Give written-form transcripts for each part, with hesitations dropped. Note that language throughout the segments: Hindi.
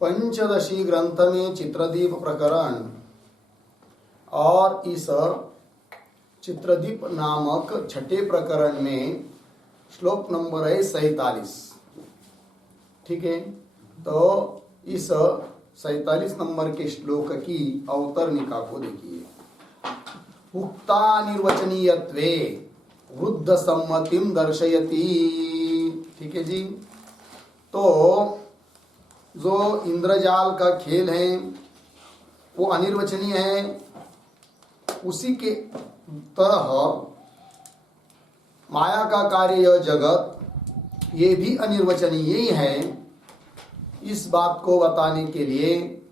पंचदशी ग्रंथ में चित्रदीप प्रकरण और इस चित्रदीप नामक छठे प्रकरण में श्लोक नंबर है 47। ठीक है, तो इस 47 नंबर के श्लोक की अवतरणिका को देखिए। उक्ता निर्वचनीयत्वे वृद्ध सम्मतिम दर्शयति। ठीक है जी, तो जो इंद्रजाल का खेल है वो अनिर्वचनीय है, उसी के तरह माया का कार्य यह जगत ये भी अनिर्वचनीय ही है। इस बात को बताने के लिए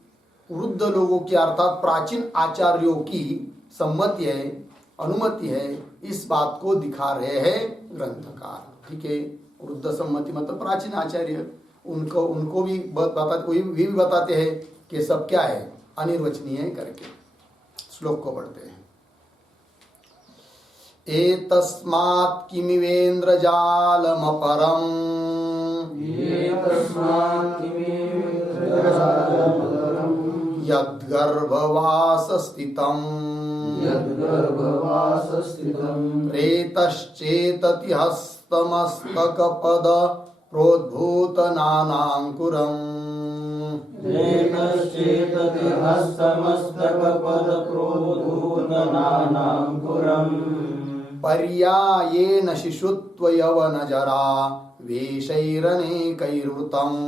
वृद्ध लोगों की अर्थात प्राचीन आचार्यों की सम्मति है, अनुमति है, इस बात को दिखा रहे हैं ग्रंथकार। ठीक है, वृद्ध सम्मति मतलब प्राचीन आचार्य, उनको भी बताते, भी बताते हैं कि सब क्या है, अनिर्वचनीय है करके। श्लोक को पढ़ते हैं। एतस्मात् किमिवेन्द्रजालमपरम् यद्गर्भवासस्थितम् रेतश्चेतति हस्तमस्तकपद प्रोद्भूतनानाङ्कुरम् पर्यायेन शिशुत्वयवनजरा वेशैरनेकैर्वृतम्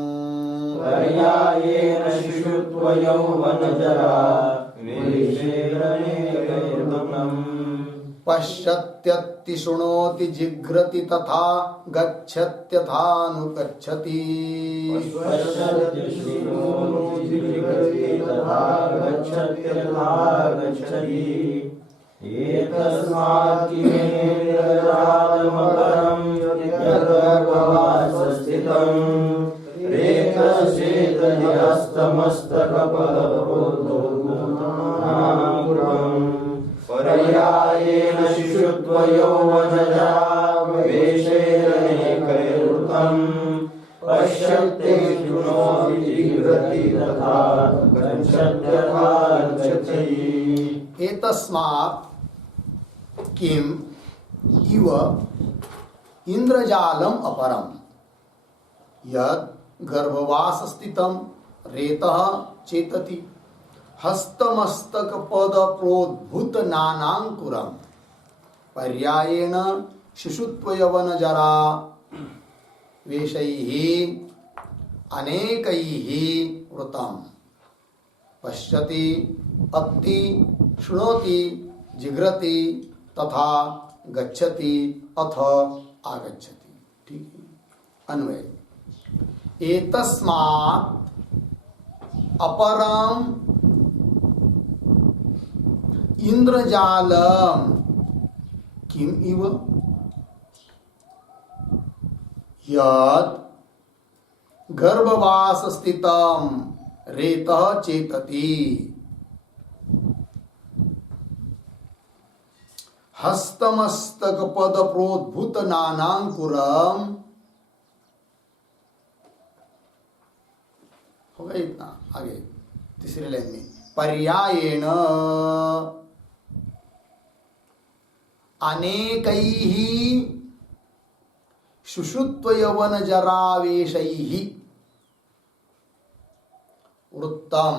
पश्यत्यत्ति शृणोति जिघ्रति तथा गच्छत्यथानुगच्छति। एतस्मात् किमिवेन्द्रजालमपरं यद्गर्भवासस्थितं रेतश्चेतति हस्तमस्तकपदप्रोद्भूतनानाङ्कुरम् पर्यायेन शिशुत्वयौवनजरा वेशैरनेकैर्वृतम् पश्यत्ते शृणोति जिघ्रति तथा गच्छत्यथा गच्छति। एतस्मात् किम इव इंद्रजालम अपरम यद गर्भवास स्थितम रेतः चेतति हस्तमस्तक पद प्रोद्भूत नानांकुरम पर्यायेण शिशुत्व यवन जरा वेशैः अनेकैः वृतम पश्यति अत्ति शृणोति जिघ्रति तथा गच्छति अथ आगच्छति। ठीक है, अन्वय। एतस्मात् अपरम इंद्रजालम किम इव यत् गर्भवास स्थितम रेतः चेतति हस्तमस्तक पद प्रोद्भूत नानांकुरम। हो गया इतना, आगे तीसरे लाइन में पर्यायेण अनेकैः शुशुत्व यवन जरावेशैः वृत्तम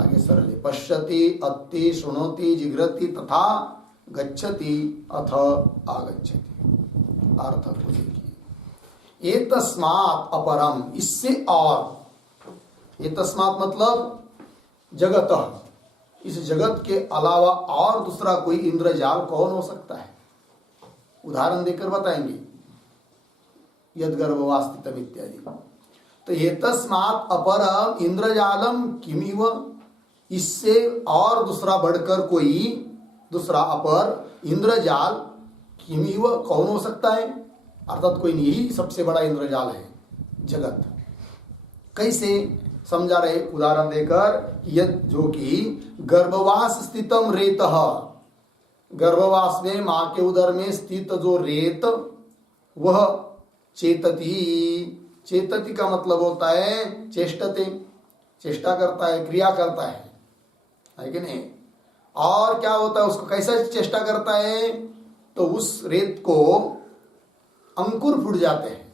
आगे सरल पश्यति अत्ति शृणोति जिघ्रति तथा गच्छति अथ आगच्छति। अर्थ को देखिए। एतस्मात् अपरम, इससे और, एतस्मात् मतलब जगत, इस जगत के अलावा और दूसरा कोई इंद्रजाल कौन हो सकता है? उदाहरण देकर बताएंगे। यद्गर्भवास्थितम इत्यादि। तो एतस्मात् अपरम इंद्रजालम किमिव, इससे और दूसरा बढ़कर कोई दूसरा अपर इंद्रजाल किमिव कौन हो सकता है? अर्थात कोई नहीं, यही सबसे बड़ा इंद्रजाल है जगत। कैसे समझा रहे उदाहरण देकर, यद जो कि गर्भवास स्थितम रेतः, गर्भवास में मां के उदर में स्थित जो रेत वह चेतती, चेतती का मतलब होता है चेष्टते, चेष्टा करता है, क्रिया करता है कि नहीं। और क्या होता है, उसको कैसा चेष्टा करता है, तो उस रेत को अंकुर फूट जाते हैं।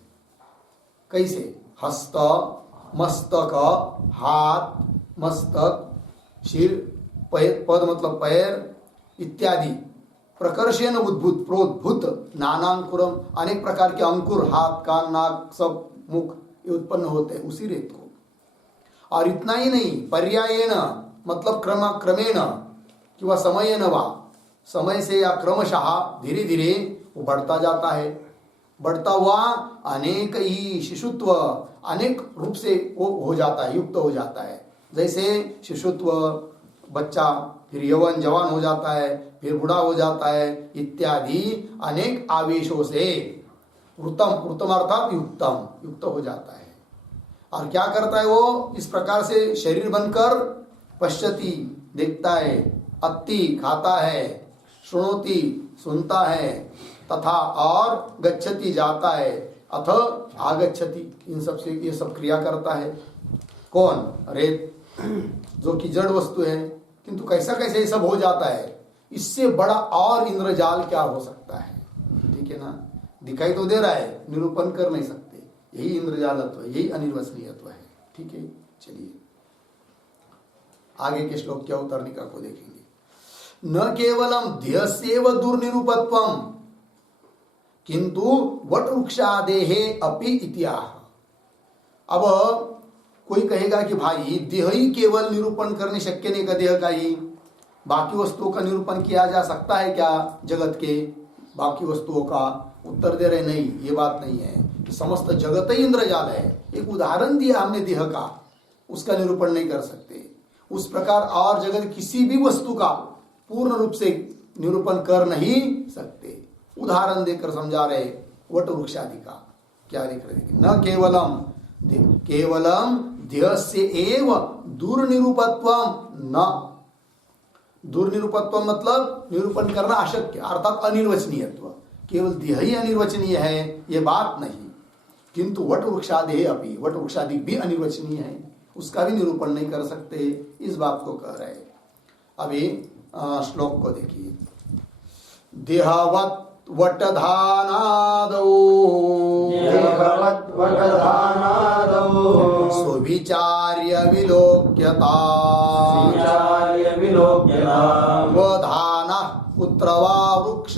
कैसे? हस्त, मस्तक, हाथ, मस्तक, सिर, पद मतलब पैर इत्यादि प्रकर्षेण उद्भूत प्रोद्भूत नानांकुरम, अनेक प्रकार के अंकुर, हाथ, कान, नाक, सब मुख ये उत्पन्न होते हैं उसी रेत को। और इतना ही नहीं, पर्यायेण मतलब क्रमेण किंवा समयेन वा, समय से या क्रमशः धीरे धीरे वो बढ़ता जाता है। बढ़ता हुआ अनेक ही शिशुत्व, अनेक रूप से वो हो जाता है, युक्त हो जाता है। जैसे शिशुत्व, बच्चा, फिर यौवन, जवान हो जाता है, फिर बूढ़ा हो जाता है इत्यादि अनेक आवेशों से वृतम अर्थात युक्त हो जाता है। और क्या करता है वो, इस प्रकार से शरीर बनकर पश्यति देखता है, अत्ति खाता है, श्रुणोति सुनता है, तथा और गच्छति जाता है, अथ आगच्छति, इन सब से ये सब क्रिया करता है। कौन? रेत, जो कि जड़ वस्तु है। किंतु कैसा कैसे ये सब हो जाता है, इससे बड़ा और इंद्रजाल क्या हो सकता है? ठीक है ना, दिखाई तो दे रहा है, निरूपण कर नहीं सकते। यही इंद्रजालत्व, यही अनिर्वचनीयत्व है। ठीक है, चलिए आगे के श्लोक क्या उत्तरनिका को देखेंगे। न केवलम ध्यस्येव दुर्निरूपत्वम किंतु वटवृक्षादेहे अपि इत्याह। अब कोई कहेगा कि भाई देह ही केवल निरूपण करने शक्य नहीं का, देह का ही, बाकी वस्तुओं का निरूपण किया जा सकता है क्या जगत के बाकी वस्तुओं का? उत्तर दे रहे नहीं, ये बात नहीं है। समस्त जगत ही इंद्रजाल है। एक उदाहरण दिया हमने देह का, उसका निरूपण नहीं कर सकते। उस प्रकार और जगत किसी भी वस्तु का पूर्ण रूप से निरूपण कर नहीं सकते। उदाहरण देकर समझा रहे वट वृक्ष आदि का। क्या लिख रहे? न केवलम ध्यस्य एव दुर्निरूपत्वम, न दुर्निरूपत्व मतलब निरूपण करना अशक्य अर्थात अनिर्वचनीयत्व। केवल देह ही अनिर्वचनीय है ये बात नहीं, किंतु वट वृक्षादि अपि, वट वृक्षादि भी अनिर्वचनीय है, उसका भी निरूपण नहीं कर सकते, इस बात को कह रहे। अभी श्लोक को देखिए। देहवत् वटधानादौ सुविचार्य विलोक्यता वधानः कुत्र वा वृक्ष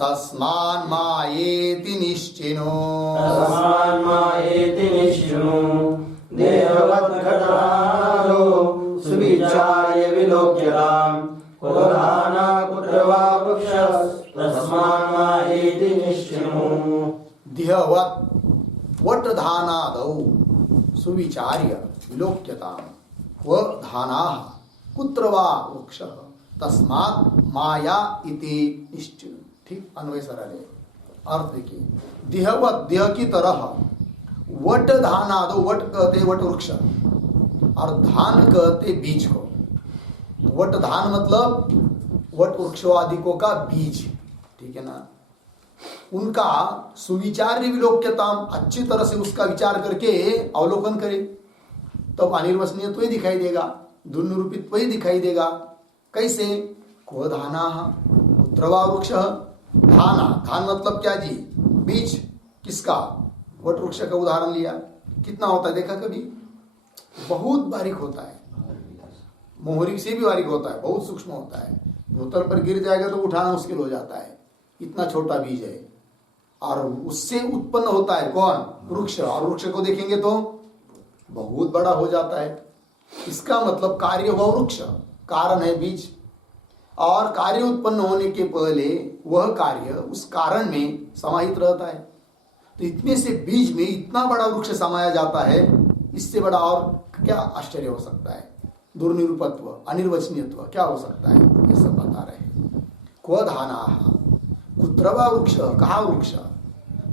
तस्मान् मायेति निश्चिनो। सुविचार्य विलोक्यताम् वधाना कुत्र वा वृक्षः तस्मान् मायेति निश्चिनो। देहवत् वटधानादौ सुविचार्य विलोक्यताम् वधानाः कुत्र वा वृक्षः तस्मात् माया इति निश्चिनो। ठीक, अन्वय सरल है। अर्थ देखिए, देहवत् देह की तरह, वट धानादौ, वट कहते वट वृक्ष और धान कहते बीज को। वट धान मतलब वट वृक्षों आदि को का बीज। ठीक है ना, उनका सुविचार्य विलोक्यताम, अच्छी तरह से उसका विचार करके अवलोकन करे तो अनिर्वचनीय तो ही दिखाई देगा, दुर्निरूपित तो ही दिखाई देगा। कैसे? को धाना कुत्र वा वृक्ष, धाना, धान मतलब क्या जी? बीज। किसका? वट वृक्ष का उदाहरण लिया। कितना होता है देखा कभी? बहुत बारीक होता है, मोहरी से भी बारीक होता है, बहुत सूक्ष्म होता है। भूतल पर गिर जाएगा तो उठाना मुश्किल हो जाता है, इतना छोटा बीज है। और उससे उत्पन्न होता है कौन? वृक्ष। और वृक्ष को देखेंगे तो बहुत बड़ा हो जाता है। इसका मतलब कार्य हुआ वृक्ष, कारण है बीज। और कार्य उत्पन्न होने के पहले वह कार्य उस कारण में समाहित रहता है। तो इतने से बीज में इतना बड़ा वृक्ष समाया जाता है, इससे बड़ा और क्या आश्चर्य हो सकता है? दुर्निरूपत्व, अनिर्वचनीयत्व क्या हो सकता है? ये सब बता रहे हैं। क्व धानाः कुत्र वा वृक्ष, कहाँ वृक्ष?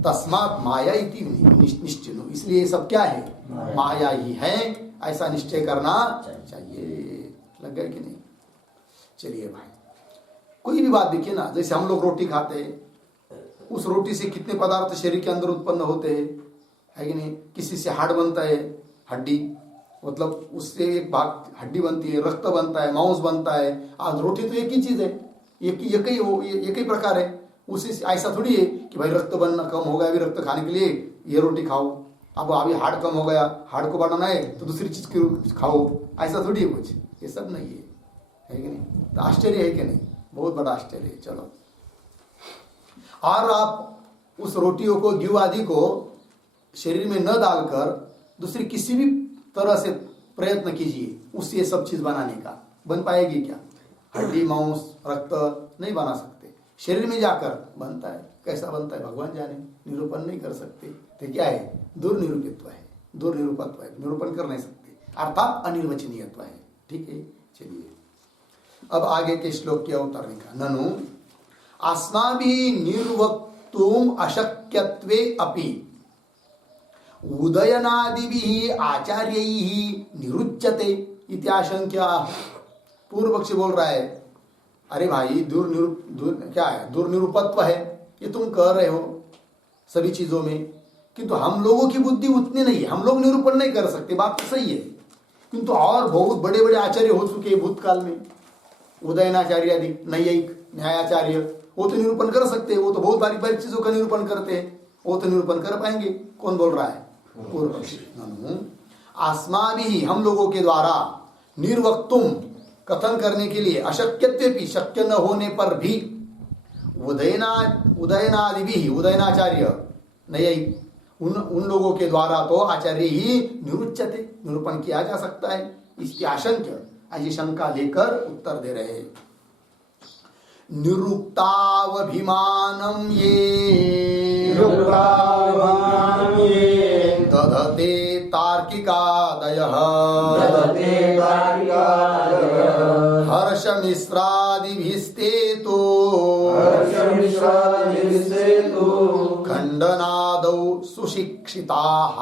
तस्मात् माया इति निश्चिनो, इसलिए ये सब क्या है? माया ही है, ऐसा निश्चय करना चाहिए। लग गए कि नहीं? चलिए भाई, कोई भी बात देखिए ना, जैसे हम लोग रोटी खाते हैं, उस रोटी से कितने पदार्थ शरीर के अंदर उत्पन्न होते हैं, है कि नहीं? किसी से हाड़ बनता है, हड्डी, मतलब उससे एक भाग हड्डी बनती है, रक्त बनता है, मांस बनता है। आज रोटी तो एक ही चीज है, एक ही प्रकार है। उसी ऐसा थोड़ी है कि भाई रक्त बनना कम हो गया, अभी रक्त खाने के लिए ये रोटी खाओ, अब अभी हाड़ कम हो गया, हाड़ को बढ़ाना है तो दूसरी चीज की खाओ, ऐसा थोड़ी है कुछ। ये सब नहीं है कि नहीं? तो आश्चर्य है कि नहीं? बहुत बड़ा आश्चर्य है। चलो, और आप उस रोटियों को, घी आदि को शरीर में न डालकर दूसरी किसी भी तरह से प्रयत्न कीजिए उससे ये सब चीज बनाने का, बन पाएगी क्या? हड्डी, मांस, रक्त नहीं बना सकते। शरीर में जाकर बनता है, कैसा बनता है भगवान जाने, निरूपण नहीं कर सकते। तो क्या है? दुर्निरूपित्व है, दुर्निरूपत्व है, निरूपण कर नहीं सकते, अर्थात अनिर्वचनीयत्व है। ठीक है, चलिए अब आगे के श्लोक के उतरने का। ननु अस्माभिः निर्वक्तुम् अशक्यत्वे अपि उदयनादिभिः आचार्यैः निरुच्यते इति आशंक्या। पूर्व पक्षी बोल रहा है, अरे भाई क्या है? दुर्निरूपत्व है, ये तुम कह रहे हो सभी चीजों में, किंतु हम लोगों की बुद्धि उतनी नहीं है, हम लोग निरूपण नहीं कर सकते, बात तो सही है। किंतु और बहुत बड़े बड़े आचार्य हो चुके हैं भूतकाल में, उदयनाचार्य आदि, नैयायिक, न्यायाचार्य, वो तो निरूपण कर सकते हैं, वो तो बहुत बारीक बारीक चीजों का निरूपण करते हैं, वो तो निरूपण कर पाएंगे। कौन बोल रहा है? पूर्व पक्षी। अस्माभिः, हम लोगों के द्वारा, निर्वक्तुम, कथन करने के लिए, अशक्यत्वेपि, शक्य न होने पर भी, उदयनादिभिः, उदयनाचार्य, नैयायिक, उन लोगों के द्वारा तो आचार्य ही निरुच्यते, निरूपण किया जा सकता है। इसकी आशंका, ऐसी शंका लेकर उत्तर दे रहे हैं। निरुक्तावभिमानं ये दधते तार्किकादयः हर्षमिश्रादिभिस्ते तु खण्डनादौ सुशिक्षिताः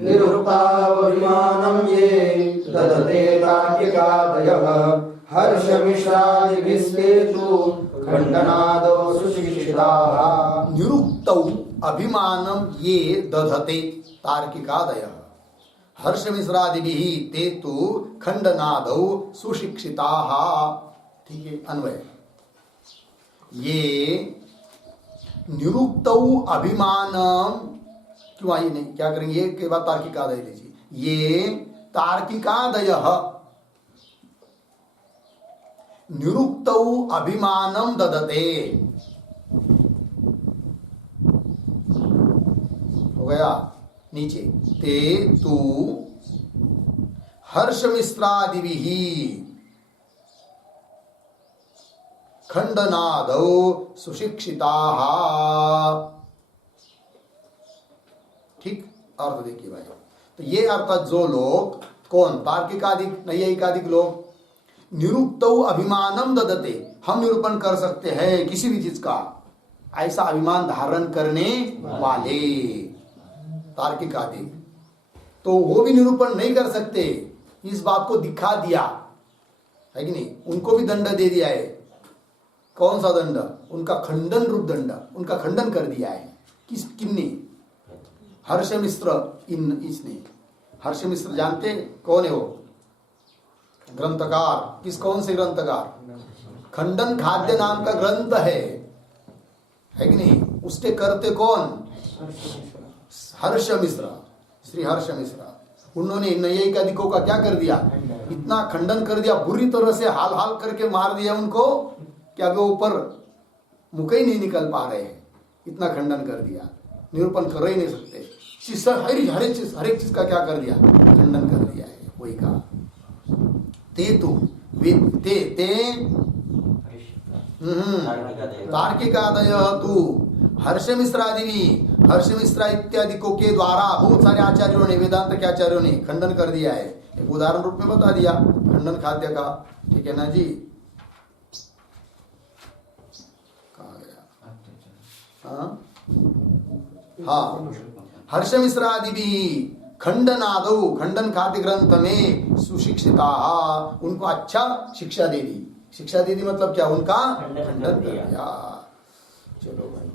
निरुक्तावभिमानं ये दधते तार्किकादयः हर्षमिश्रादिभिस्ते तु खण्डनादौ सुशिक्षिताः। निरुक्तौ अभिमानं ये दधते तार्किकादयः हर्षमिश्रादिभिः ते तु खण्डनादौ सुशिक्षिताः। ठीक है, अन्वय। ये निरुक्तौ अभिमानं, क्यों आई नहीं, क्या करेंगे? ये के बाद तार्किकादय लीजिए। ये तार्किकादयः निरुक्तौ अभिमानं ददते, हो गया नीचे। ते तु हर्षमिश्रादिभिः खण्डनादौ सुशिक्षिताः। ठीक, अर्थ देखिए भाई। तो ये अर्थात जो लोग, कौन? तार्किकादिक, नैयायिकादिक लोग, निरुक्तौ अभिमानम ददते, हम निरूपण कर सकते हैं किसी भी चीज का, ऐसा अभिमान धारण करने वाले तार्किकादिक, तो वो भी निरूपण नहीं कर सकते। इस बात को दिखा दिया है कि नहीं? उनको भी दंड दे दिया है। कौन सा दंड? उनका खंडन रूप दंड, उनका खंडन कर दिया है। किसने? हर्षमिश्र, इसने। हर्षमिश्र जानते कौन है? वो ग्रंथकार। कौन से ग्रंथकार? खंडन खाद्य नाम का ग्रंथ है कि नहीं? उसके करते कौन? हर्षमिश्र, श्री हर्षमिश्र। उन्होंने नैयायिकादिकों का क्या कर दिया? इतना खंडन कर दिया, बुरी तरह से हाल हाल करके मार दिया उनको, क्या वो ऊपर मुख ही नहीं निकल पा रहे हैं। इतना खंडन कर दिया, निरूपण कर ही नहीं सकते। हर एक चीज का क्या कर दिया? खंडन कर दिया है। वही कहा ते तार्किकादय तु हर्षमिश्रादि, हर्षमिश्रा इत्यादिकों के द्वारा बहुत सारे आचार्यों ने, वेदांत के आचार्यों ने खंडन कर दिया है। एक उदाहरण रूप में बता दिया खंडन खाद्य का। ठीक है ना जी? कहा गया? हाँ, हर्षमिश्रादि भी खंडनादो, खंडन खाद्य ग्रंथ में सुशिक्षिता, उनको अच्छा शिक्षा दे दी। शिक्षा दे दी मतलब क्या? उनका खंडन कर दिया। चलो भाई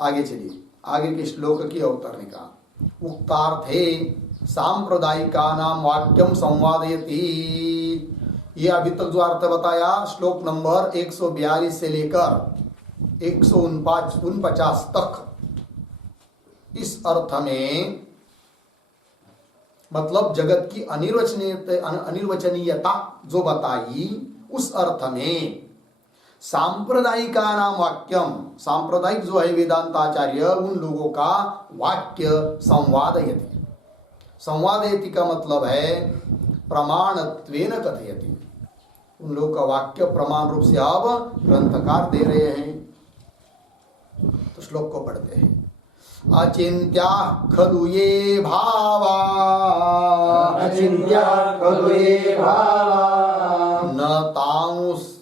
आगे चलिए, आगे के श्लोक की अवतरणिका। उक्तार्थे सांप्रदायिका नाम वाक्यम संवादयति। ये अभी तक जो अर्थ बताया श्लोक नंबर 142 से लेकर 149 तक, इस अर्थ में मतलब जगत की अनिर्वचनीयता जो बताई, उस अर्थ में सांप्रदायिका नाम वाक्यम, सांप्रदायिक जो है वेदांताचार्य, उन लोगों का वाक्य संवादयति। संवादयति का मतलब है प्रमाणत्वेन कथयति। उन लोगों का वाक्य प्रमाण रूप से अब ग्रंथकार दे रहे हैं। तो श्लोक को पढ़ते हैं। अचिन्त्या खलु ये भावा, अचिन्त्या खलु ये भावा, न तांस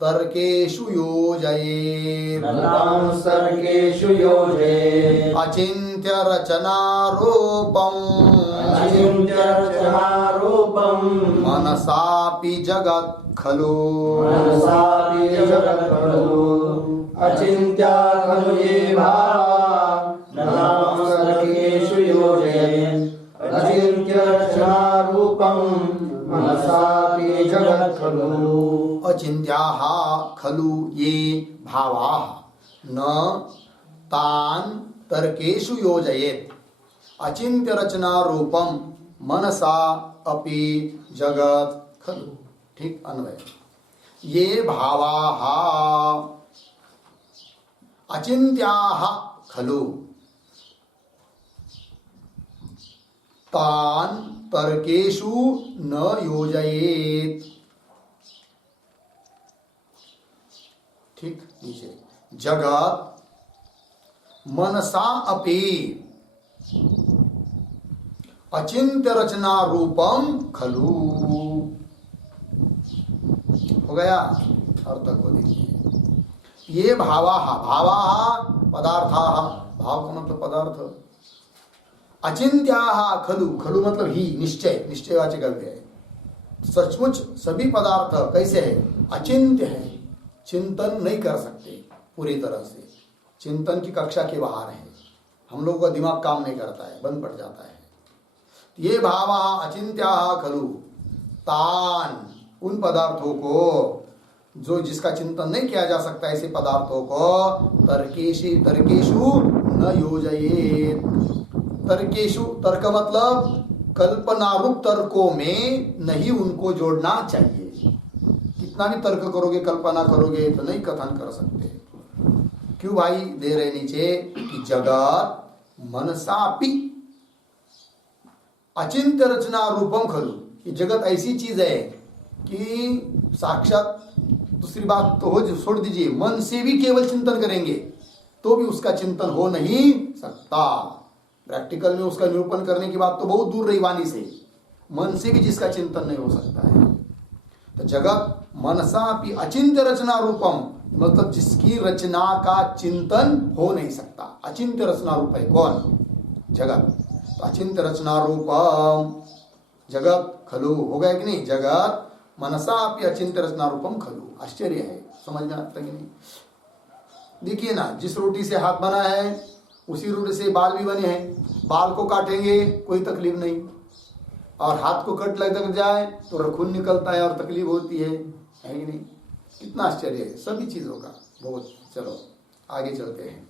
तर्केषु योजयेत्, न तांस तर्केषु योजयेत्। अचिन्त्य रचनारूपम्, अचिन्त्य रचनारूपम्, मनसापि जगत् खलु, मनसापि जगत् खलु। अचिन्त्या खलु ये भावा, न तांस तर्केषु योजयेत्। अचिन्त्य रचनारूपम्, मनसापि जगत् खलु। अचिन्त्याः खलु ये भावाः न तान् तर्केषु योजयेत्। अचिन्त्य रचना रूपम मनसा अपि जगत् खलु। ठीक अन्वय। ये भावाः अचिन्त्याः खलु तान् तर्केषु न योजयेत्। ठीक नीचे, जगत मनसा अपि अचिन्त्य रचना रूपम खलु। हो गया? अर्थ को देखिए। ये भावाः, भावाः पदार्थाः, भाव का मतलब पदार्थ। अचिन्त्याः खलु, खलु मतलब ही, निश्चय, निश्चयवाचक अव्यय है। सचमुच सभी पदार्थ कैसे है? अचिंत्य है, चिंतन नहीं कर सकते पूरी तरह से, चिंतन की कक्षा के बाहर है। हम लोगों का दिमाग काम नहीं करता है, बंद पड़ जाता है। ये भावा अचिंत्या खलु तान, उन पदार्थों को जो जिसका चिंतन नहीं किया जा सकता, ऐसे पदार्थों को तर्केषु न योजयेत्। तर्केषु, तर्क मतलब कल्पना रूप तर्कों में नहीं उनको जोड़ना चाहिए। कितना भी तर्क करोगे, कल्पना करोगे तो नहीं कथन कर सकते। क्यों भाई? दे रहे नीचे कि जगत मनसापि अचिंत्य रचना रूपम खलु। कि जगत ऐसी चीज है कि साक्षात, दूसरी बात तो हो छोड़ दीजिए, मन से भी केवल चिंतन करेंगे तो भी उसका चिंतन हो नहीं सकता। प्रैक्टिकल में उसका निरूपण करने की बात तो बहुत दूर रही, वाणी से, मन से भी जिसका चिंतन नहीं हो सकता है। तो जगत मनसापि अचिंत्य रचना रूपम मतलब जिसकी रचना का चिंतन हो नहीं सकता। अचिंत्य रचना रूप है कौन? जगत। तो अचिंत्य रचना रूपम जगत खलु। हो गया कि नहीं? जगत मनसापि अचिंत्य रचना रूपम खलु। आश्चर्य है, समझ में आता कि नहीं? देखिए ना, जिस रोटी से हाथ बना है उसी रोटी से बाल भी बने हैं। बाल को काटेंगे कोई तकलीफ नहीं, और हाथ को कट लग जाए तो खून निकलता है और तकलीफ होती है कि नहीं? कितना आश्चर्य है सभी चीजों का। बहुत। चलो आगे चलते हैं,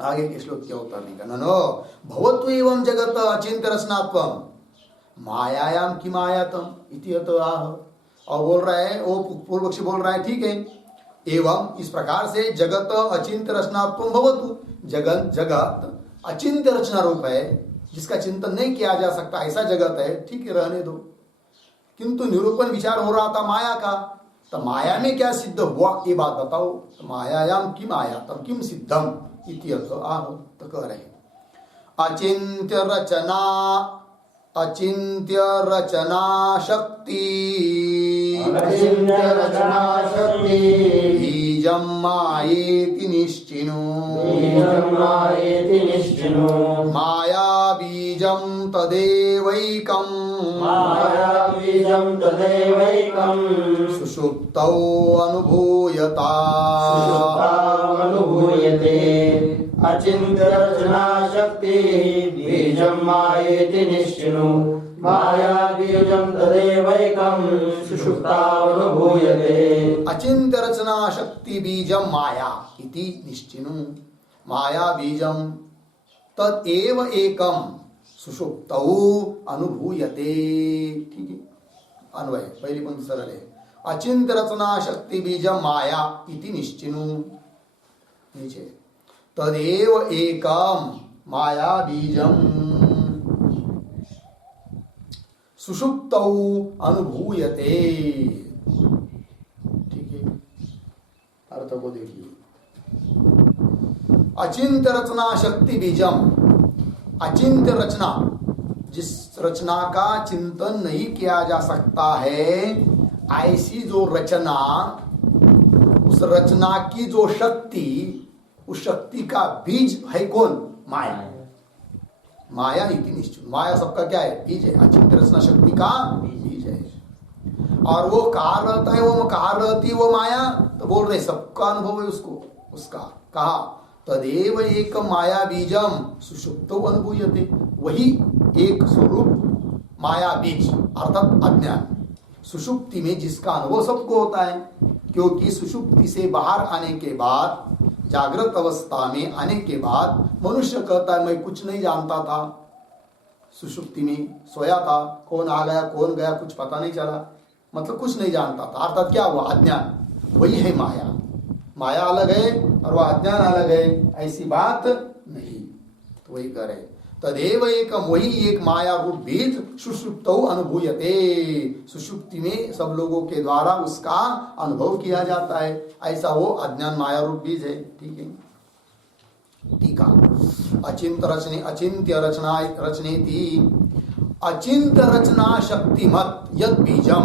आगे के श्लोक क्या उतारने का। ननो भवतु एवं जगत अचिंत्य रचनात्वम मायायाम की मायातम इति अतो आह। और बोल रहा है वो पूर्व पक्षी बोल रहा है, ठीक है, एवं इस प्रकार से जगत अचिंत्य रचनात्वम भवतु, जगत अचिंत्य रचना रूप है, जिसका चिंतन नहीं किया जा सकता, ऐसा जगत है। ठीक है, रहने दो। किंतु निरूपण विचार हो रहा था माया का, तो माया में क्या सिद्ध हुआ ये बात बताओ। तो मायायाम किम आयातम किम सिद्धम इति आह। तो कह रहे अचिंत्य रचना शक्ति बीजं मायेति निश्चिनो माया बीजं तदेवैकं मायाबीजं तदेवैकं सुषुप्तौ अनुभूयता सुषुप्तावनुभूयते अचिन्त्यरचनाशक्ति बीजं मायेति निश्चिनु मायाबीजं तदेवैकं सुषुप्तावनुभूयते अचिंत्य रचना शक्ति बीजम माया इति निश्चिनु माया बीजम तदेव एकम सुषुप्तौ अनुभूयते। ठीक है, अन्वय पहली पंक्ति सरल है। अचिंत्य रचना शक्ति बीजम माया इति निश्चिनु, नीचे तदेव एकम माया बीजम सुषुप्तौ अनुभूयते। ठीक है, अर्थ को देखिए। अचिंत्य रचना शक्ति बीजम, अचिंत्य रचना, जिस रचना का चिंतन नहीं किया जा सकता है, ऐसी जो रचना, उस रचना की जो शक्ति, उस शक्ति का बीज है कौन? माया। माया इति निश्चित, माया सबका क्या है? बीज है। अचिंत्य रचना शक्ति का बीज है। और वो कहाँ रहता है? वो कहाँ रहती है वो माया? तो बोल रहे सबका अनुभव है उसको, उसका। कहा तदेव एक माया बीजम सुषुप्तो अनुभूयते, वही एक स्वरूप माया बीज अर्थात अज्ञान सुषुप्ति में जिसका अनुभव सबको होता है। क्योंकि सुषुप्ति से बाहर आने के बाद, जागृत अवस्था में आने के बाद मनुष्य कहता है मैं कुछ नहीं जानता था, सुषुप्ति में सोया था, कौन आ गया कौन गया कुछ पता नहीं चला, मतलब कुछ नहीं जानता था। अर्थात क्या हुआ? अज्ञान। वही है माया। माया अलग है और वह अज्ञान अलग है, ऐसी बात नहीं। तो वही कह रहे तदेव एकम, वही एक माया रूप बीज सुषुप्तौ अनुभूयते, सुषुप्ति में सब लोगों के द्वारा उसका अनुभव किया जाता है। ऐसा वो अज्ञान माया रूप बीज है। ठीक है, टीका अचिंत्य रचना रचनेति अचिंत्य रचना शक्तिमत यद बीजम,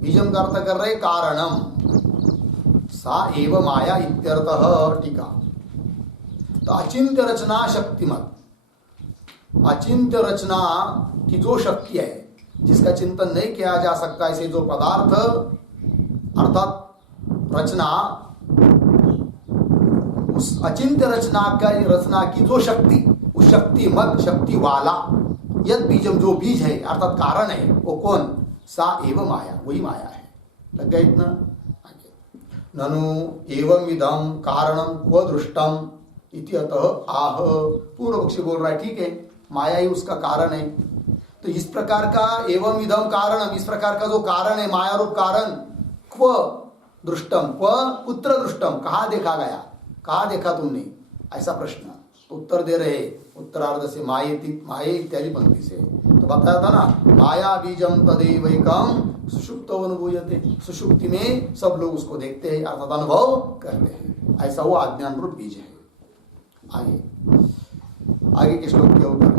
बीजम का अर्थ कर रहे कारणम, सा एव माया इत्यर्थः। टीका तो अचिंत्य रचना शक्तिमत, अचिंत्य रचना की जो शक्ति है, जिसका चिंतन नहीं किया जा सकता, ऐसे जो पदार्थ अर्थात रचना, उस अचिंत्य रचना की जो शक्ति, उस शक्ति मत, शक्ति वाला यद बीजम, जो बीज है अर्थात कारण है, वो कौन? सा एव माया, वही माया है। लग गया इतना? ननु एवं इदम कारणम क्व दृष्टम इति अतः आह। पूर्व पक्षी बोल रहा है ठीक है, माया ही उसका कारण है। तो इस प्रकार का एवं इदम कारणम, इस प्रकार का जो कारण है माया रूप कारण, क्व दृष्टम, क्व कुत्र दृष्टम, कहाँ देखा गया, कहाँ देखा तुमने, ऐसा प्रश्न। तो उत्तर दे रहे उत्तरार्ध से माये इत्यादि पंक्ति से। तो बताया था ना, माया बीजम तदेवैकम सुषुप्तो अनुभूयते, सुषुप्ति में सब लोग उसको देखते हैं अर्थात अनुभव करते हैं, ऐसा वो अज्ञान रूप बीज है। आगे के श्लोक के उत्तर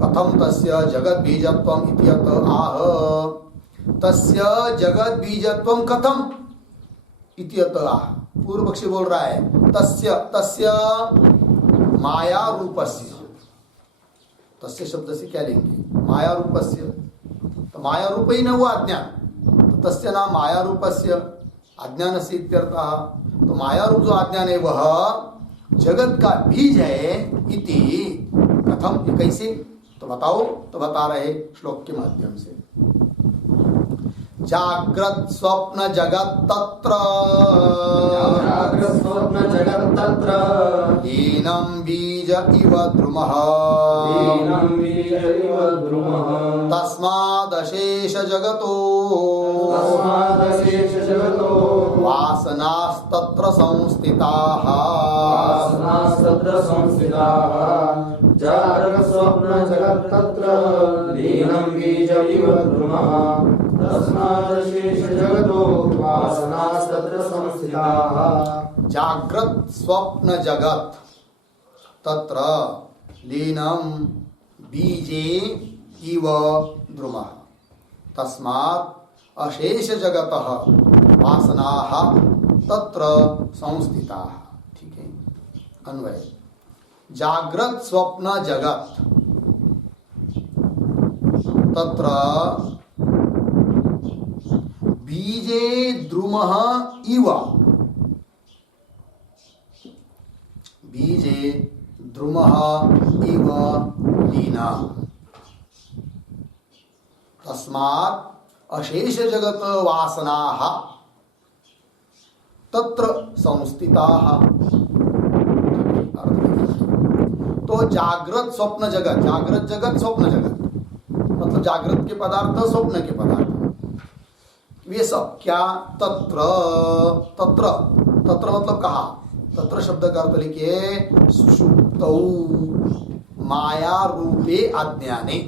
कथम तस्य जगत बीजत्वम इत्यत आह, तस्य जगत बीजत्वम कथम इत्यत आह। पूर्व पक्षी बोल रहा है तस्य माया रूपस्य, तस्य शब्द से क्या लेंगे? माया रूपस्य, तो माया रूप ही न हुआ अज्ञान, तो तस्य नाम माया रूपस्य अज्ञान से इत्यर्थः। तो माया रूप जो अज्ञान है वह जगत का बीज है इति कथम, ये कैसे? तो बताओ, तो बता रहे श्लोक के माध्यम से। जाग्रत स्वप्न जगत तत्र, जाग्रत स्वप्न जगत तत्र, हीनं बीज इव द्रुमः, हीनं बीज इव द्रुमः, तस्मादशेष जगतो, तस्मादशेष जगतो, वासनास्तत्र संस्थिताः, वासनास्तत्र संस्थिताः। जाग्रत स्वप्न जगत तत्र, हीनं बीज इव द्रुमः, तस्मादशेष जगतो, वासनास्तत्र संस्थिताः। जाग्रत स्वप्न जगत तत्र लीनं बीजे इव द्रुमः, तस्मात् अशेष जगतः वासनाः तत्र संस्थिताः। ठीक है, अन्वय। जाग्रत स्वप्न जगत, तत्र बीजे द्रुमः इव, बीजे द्रुमः इव लीना, तस्मात् अशेष जगत वासनाः तत्र संस्थिताः। तो जागृत स्वप्न जगत, जागृत जगत स्वप्न जगत, मतलब जागृत के पदार्थ स्वप्न के पदार्थ, वे सब क्या तत्र, तत्र तत्र मतलब कहा, तत्र शब्द का अर्थ लिखिए सुषुप्तौ माया रूपे अज्ञाने,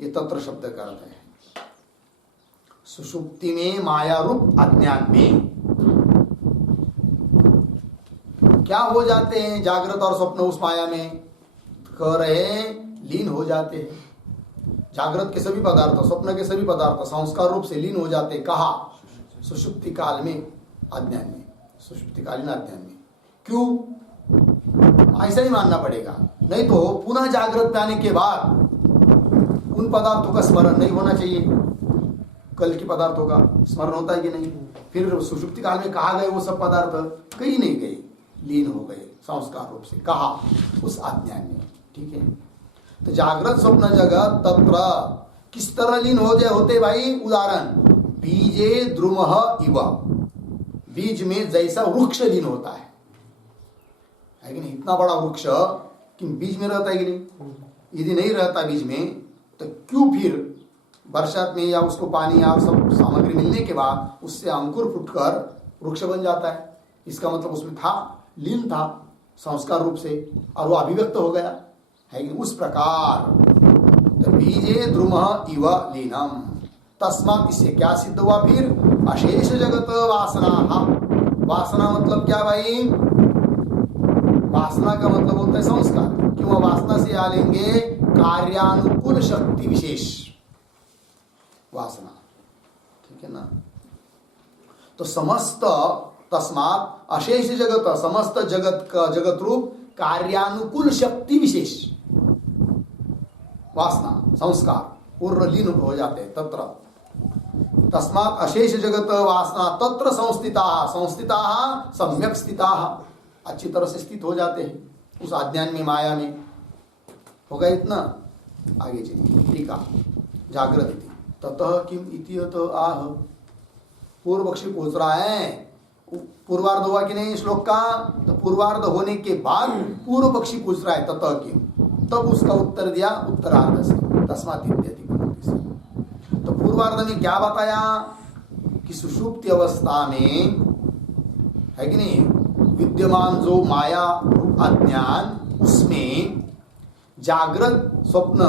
ये तत्र शब्द का अर्थ है। सुषुप्ति में माया रूप अज्ञान में क्या हो जाते हैं जागृत और स्वप्न उस माया में, कह रहे हैं लीन हो जाते हैं। जागृत के सभी पदार्थ, स्वप्न के सभी पदार्थ संस्कार रूप से लीन हो जाते, कहा सुषुप्ति काल में अज्ञान में, सुषुप्तिकालीन अज्ञान में। क्यों, ऐसा ही मानना पड़ेगा, नहीं तो पुनः जागृत में आने के बाद उन पदार्थों का स्मरण नहीं होना चाहिए। कल के पदार्थों का स्मरण होता है कि नहीं, फिर सुषुप्ति काल में कहा गए वो सब पदार्थ कहीं नहीं गए, लीन हो गए संस्कार रूप से, कहा उस अज्ञान में। ठीक है, तो जागृत स्वप्न जगत तत्र किस तरह लीन हो जाए होते भाई, उदाहरण बीजे द्रुमः इव, बीज में जैसा वृक्ष लीन होता है कि नहीं, इतना बड़ा वृक्ष कि बीज में रहता है कि नहीं, यदि नहीं रहता बीज में तो क्यों फिर बरसात में या उसको पानी या सब सामग्री मिलने के बाद उससे अंकुर फूटकर वृक्ष बन जाता है। इसका मतलब उसमें था, लीन था संस्कार रूप से और वो अभिव्यक्त हो गया है कि उस प्रकार तो बीजे द्रुमः इव लीनम, तस्मात् इससे क्या सिद्ध हुआ फिर, अशेष जगत वासना, वासना मतलब क्या भाई, वासना का मतलब होता है संस्कार, क्यों वासना से आ लेंगे कार्यानुकूल शक्ति विशेष वासना। ठीक है ना, तो समस्त तस्मात् अशेष जगत, समस्त जगत का जगत रूप कार्यानुकूल शक्ति विशेष वासना संस्कार पूर्ण लीन हो जाते हैं। तत्र तस्मात् अशेष जगत वासना तत्र संस्थिता, संस्थिता सम्यक स्थिता, अच्छी तरह से स्थित हो जाते हैं उस अज्ञान में, माया में। होगा इतना, आगे चलिए। टीका जागृत इति ततः किम इति तो आह, पूर्व पक्षी पूछ रहा है, पूर्वार्ध हुआ कि नहीं श्लोक का, तो पूर्वार्ध होने के बाद पूर्व पक्षी पूछ रहा है ततः किम, तब उसका उत्तर दिया उत्तरार्ध से, तस्मात् इत्यदि पंक्ति से। तो पूर्वार्ध में क्या बताया कि सुषुप्ति अवस्था में है कि नहीं, विद्यमान जो माया अज्ञान, उसमें जागृत स्वप्न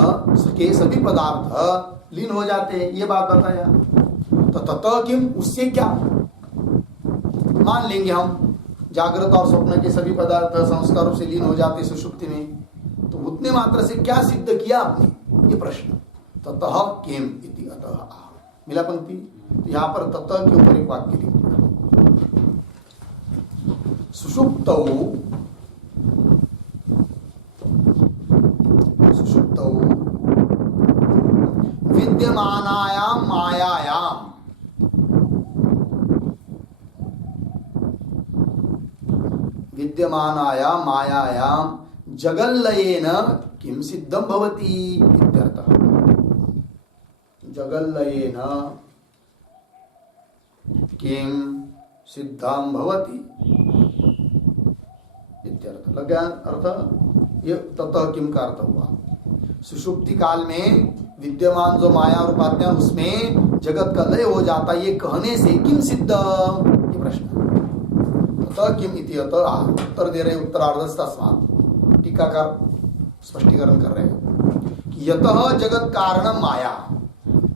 के सभी पदार्थ लीन हो जाते हैं, ये बात बताया। तो ततः किम, उससे क्या मान लेंगे हम, जागृत और स्वप्न के सभी पदार्थ संस्कारों से लीन हो जाते सुषुप्ति में, तो उतने मात्र से क्या सिद्ध किया आपने, ये प्रश्न। ततः किम इति अतः आह, मिला पंक्ति। तो यहाँ पर ततः के ऊपर एक वाक्य लिख दिया, सुषुप्तौ विद्यमानायाम मायायाम, विद्यमानायाम मायायाम जगल्लयेन किम सिद्धम भवति इत्यर्थः। जगल्लयेन किम सिद्धम भवति इत्यर्थ, लग गया अर्थ। ये ततः किम का अर्थ हुआ, सुषुप्ति काल में विद्यमान जो माया और उपाध्याय उसमें जगत का लय हो जाता, ये कहने से किम सिद्ध, ये प्रश्न। ततः किम इति अतः आह, उत्तर दे रहे उत्तरार्ध तस्मात्। टीकाकार स्पष्टीकरण कर रहे हैं कि यतः जगत कारणम माया,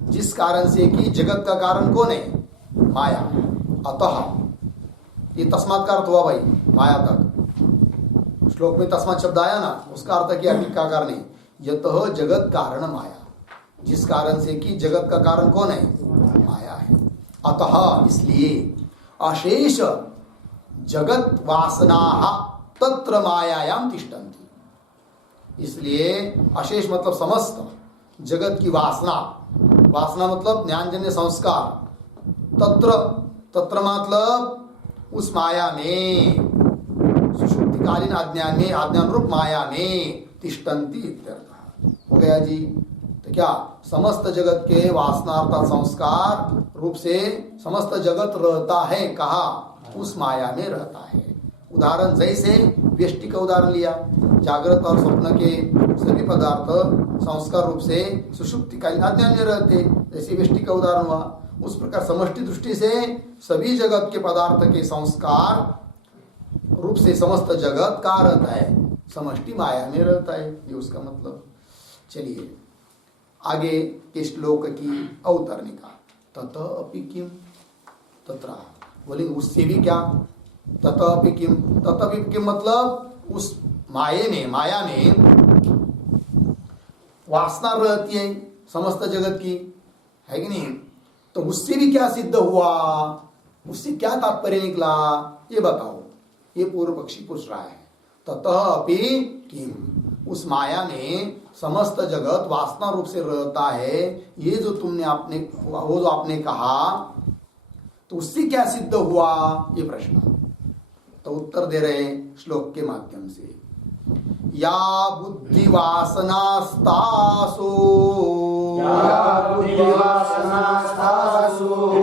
जिस कारण से कि जगत का कारण कौन है, माया। अतः ये तस्मात् का अर्थ हुआ भाई, माया तक। श्लोक में तस्मात् शब्द आया ना, उसका अर्थ किया टीकाकार ने, यतः जगत कारण माया, जिस कारण से कि जगत का कारण कौन है, माया है। अतः इसलिए अशेष जगत वासना तत्र मायायाम तिष्ठन्ति, इसलिए अशेष मतलब समस्त जगत की वासना, वासना मतलब ज्ञानजन्य संस्कार, तत्र तत्र मतलब उस माया में, सुषुप्तिकालीन अज्ञान में, अज्ञान रूप माया में तिष्ठन्ति इत्यर्थ हो गया जी। तो क्या समस्त जगत के वासना अर्थात संस्कार रूप से समस्त जगत रहता है, कहा उस माया में रहता है। उदाहरण जैसे व्यष्टि का उदाहरण लिया, जागृत और स्वप्न के सभी पदार्थ संस्कार रूप से सुषुप्तिकालीन अज्ञान में रहते, जैसे व्यष्टि का उदाहरण हुआ। उस प्रकार समष्टि दृष्टि से सभी जगत के पदार्थ के संस्कार रूप से समस्त जगत का रहता है, समष्टि माया में रहता है, ये उसका मतलब। चलिए आगे के श्लोक की अवतरणिका। ततः अपि किम, तत्र बोलेंगे उससे भी क्या, ततः अपि किम, ततः अपि किम मतलब उस माया में वासना रहती है समस्त जगत की, है कि नहीं? तो उससे भी क्या सिद्ध हुआ, उससे क्या तात्पर्य निकला, ये बताओ। ये पूर्व पक्षी पूछ रहा है। ततः अपि किम, उस माया में समस्त जगत वासना रूप से रहता है, ये जो तुमने वो जो आपने कहा, तो उससे क्या सिद्ध हुआ, ये प्रश्न। तो उत्तर दे रहे श्लोक के माध्यम से। या बुद्धि वासनास्तासु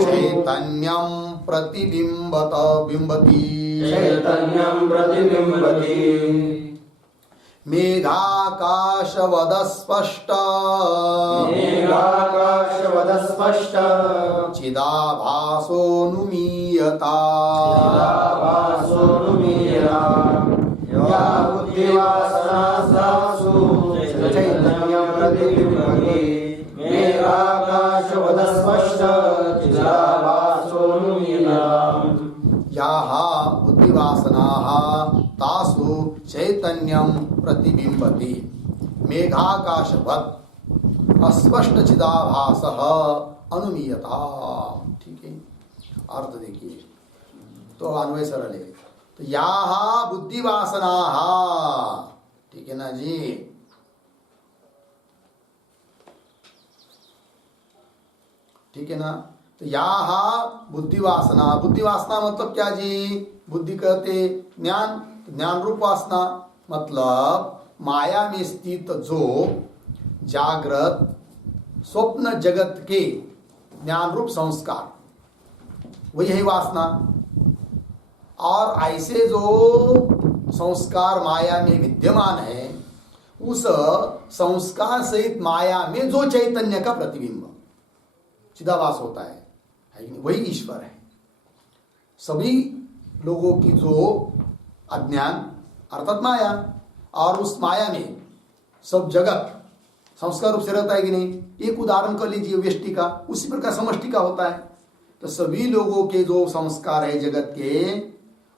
चैतन्यं प्रतिबिंबति मेघाकाशवद स्पष्ट चिदाभासोऽनुमीयता या बुद्धिवासनास्तासु चैतन्यं प्रतिबिंबति मेघाकाशवद स्पष्ट चिदाभासोऽनुमीयता। याः बुद्धिवासनाः तासु चैतन्यं प्रतिबिंबति मेघाकाशवत् अस्पष्ट चिदाभासः अनुमीयता। ठीक है, अर्थ देखिए तो अन्वय सरल है। तो याः बुद्धिवासनाः, ठीक है ना जी, ठीक है ना। तो याः बुद्धिवासना, बुद्धिवासना मतलब क्या जी, बुद्धि कहते ज्ञान, ज्ञान रूप वासना मतलब माया में स्थित जो जागृत स्वप्न जगत के ज्ञान रूप संस्कार, वही है वासना। और ऐसे जो संस्कार माया में विद्यमान है, उस संस्कार सहित माया में जो चैतन्य का प्रतिबिंब चिदाभास होता है वही ईश्वर है। सभी लोगों की जो अज्ञान अर्थात माया, और उस माया में सब जगत संस्कार रूप से रहता है कि नहीं। एक उदाहरण कर लीजिए व्यष्टि का, उसी प्रकार समष्टि का होता है। तो सभी लोगों के जो संस्कार है जगत के,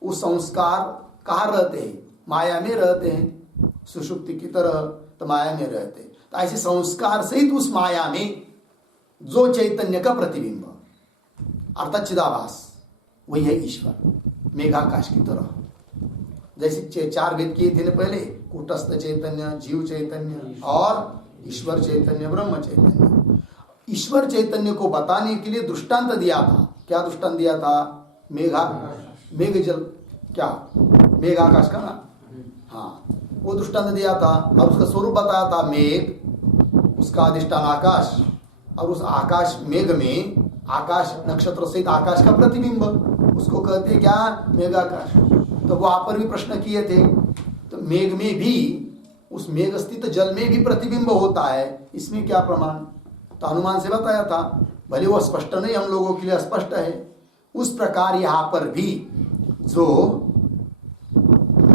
उस संस्कार कहाँ रहते हैं, माया में रहते हैं, सुषुप्ति की तरह तो माया में रहते हैं। तो ऐसे संस्कार सहित उस माया में जो चैतन्य का प्रतिबिंब अर्थात चिदाभास, वही है ईश्वर, मेघाकाश की तरह। जैसे चार भेद किए थे ना पहले, कूटस्थ चैतन्य, जीव चैतन्य और ईश्वर चैतन्य, ब्रह्म चैतन्य। ईश्वर चैतन्य को बताने के लिए दृष्टांत दिया था। क्या दृष्टांत दिया था? मेघ जल, क्या मेघाकाश का ना, हाँ वो दृष्टांत दिया था। और उसका स्वरूप बताया था मेघ, उसका अधिष्ठान आकाश, और उस आकाश मेघ में आकाश नक्षत्र सहित आकाश का प्रतिबिंब, उसको कहते क्या? मेघाकाश। तो वहां पर भी प्रश्न किए थे। तो मेघ में भी, उस मेघ स्थित जल में भी प्रतिबिंब होता है, इसमें क्या प्रमाण? तो अनुमान से बताया था, भले वो स्पष्ट नहीं, हम लोगों के लिए स्पष्ट है। उस प्रकार यहाँ पर भी जो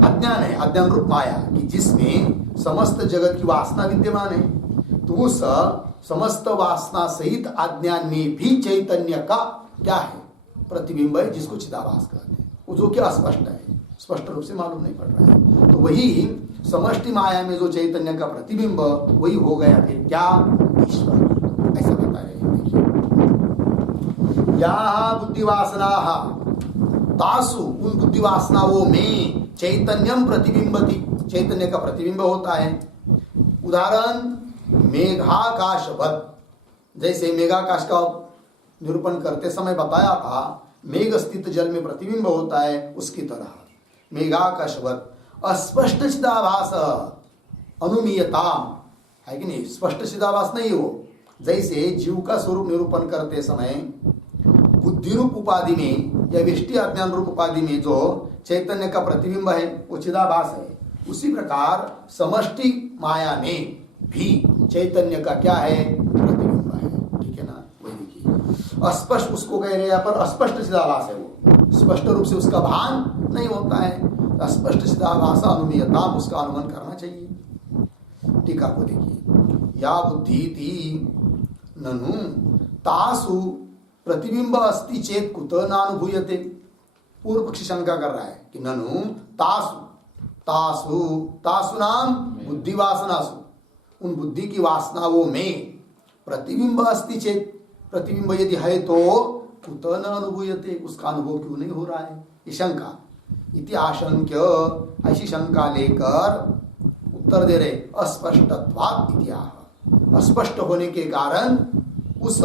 अज्ञान है, अज्ञान रूप माया कि जिसमें समस्त जगत की वासना विद्यमान है, तो उस समस्त वासना सहित अज्ञान में भी चैतन्य का क्या है? प्रतिबिंब है, जिसको चिदाभास कहते हैं। वो जो कि अस्पष्ट है, स्पष्ट रूप से मालूम नहीं पड़ रहा है। तो वही समष्टि माया में जो चैतन्य का प्रतिबिंब, वही हो गया फिर क्या? ईश्वर। ऐसा बता रहे हैं। देखिए, यहाँ बुद्धिवासना तासु, उन बुद्धिवासनाओं में चैतन्यम प्रतिबिंबति, चैतन्य का प्रतिबिंब होता है। उदाहरण मेघाकाशवत, जैसे मेघाकाश का निरूपण करते समय बताया था मेघ स्थित जल में प्रतिबिंब होता है, उसकी तरह मेघाकाशवत अस्पष्ट चिदाभास अनुमीयता है कि नहीं, स्पष्ट चिदाभास नहीं हो। जैसे जीव का स्वरूप निरूपण करते समय बुद्धि रूप उपाधि में या व्यष्टि अज्ञान रूप उपाधि में जो चैतन्य का प्रतिबिंब है वो चिदाभास है, उसी प्रकार समष्टि माया में भी चैतन्य का क्या है, प्रतिबिंब है। ठीक है ना, वही देखिए अस्पष्ट उसको कह रहे हैं यहाँ पर, अस्पष्ट चिदाभास है, वो स्पष्ट रूप से उसका भान नहीं होता है। अस्पष्ट चिदाभास अनुमीयता, उसका अनुमान करना चाहिए। टीका को देखिए, या बुद्धि थी ननु तासु प्रतिबिंब अस्ति चेत कुत नानुभूयते। पूर्व पक्षी शंका कर रहा है कि ननु तासु तासु तासु नाम बुद्धि वासनासु, उन बुद्धि की वासनाओं में प्रतिबिंब अस्ति चेत, प्रतिबिंब यदि है तो कुत न अनुभूयते, उसका अनुभव क्यों नहीं हो रहा है, ये शंका। इति आशंक्य, ऐसी शंका लेकर उत्तर दे रहे अस्पष्टत्वात् इत्याह, अस्पष्ट होने के कारण उस